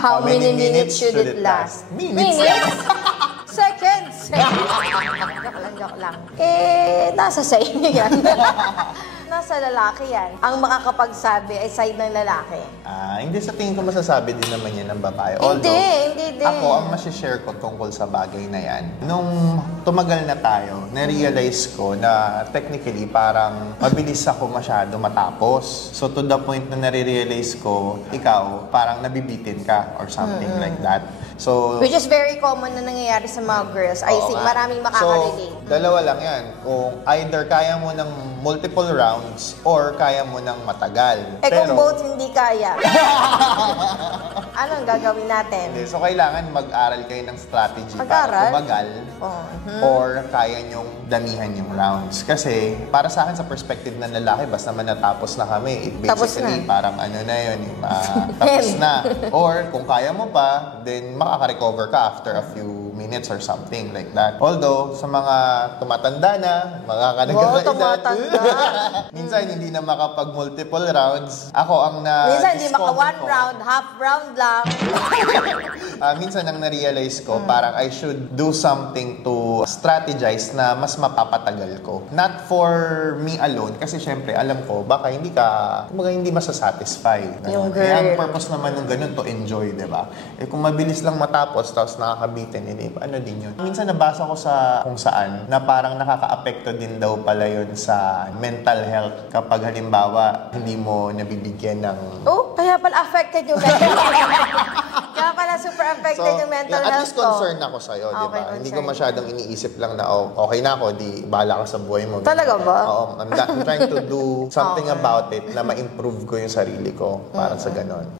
How many minutes should it last? Minutes? Seconds! Joke lang. Nasa sa inyo yan. Nasa lalaki yan. Ang makakapagsabi ay side ng lalaki. Hindi sa tingin ko masasabi din naman yan ng babae. Hindi din. Ako, ang masishare ko tungkol sa bagay na yan, nung tumagal na tayo, na-realize ko na technically parang mabilis ako masyado matapos. So to the point na nare-realize ko, ikaw, parang nabibitin ka or something like that. So, which is very common na nangyayari sa mga girls. I think maraming makaka-relate. So, dalawa lang yan. Kung either kaya mo ng multiple rounds or kaya mo ng matagal. Kung both hindi kaya, anong gagawin natin? So, kailangan mag-aral kayo ng strategy Mag-aral? para tumagal or kaya nyong damihan yung rounds. Kasi, para sa akin, sa perspective ng lalaki, basta man natapos na kami, it basically parang ano na yun, tapos na. Or, kung kaya mo pa, then makaka-recover ka after a few minutes or something like that. Although, sa mga tumatanda na, minsan hindi na makapag-multiple rounds. Ako ang minsan hindi maka-one round, half round lang. Minsan ang na-realize ko, parang I should do something to strategize na mas mapapatagal ko. Not for me alone, kasi syempre, alam ko, baka hindi masasatisfy. Yung girl. Kaya ang purpose naman ng ganun, to enjoy, diba? Kung mabilis lang matapos, tapos nakakabitin, ano din yun. Minsan nabasa ko sa kung saan, na parang nakaka-apekto din daw pala yun sa mental health kapag halimbawa, hindi mo nabibigyan ng... Kaya pala affected yung mental health. Kaya pala super affected yung mental health. At least concerned ako sa'yo, diba? Hindi ko masyadong iniisip lang na, okay na ako, di bahala ka sa buhay mo. Talaga ba? Oo, I'm trying to do something about it na ma-improve ko yung sarili ko para sa ganon.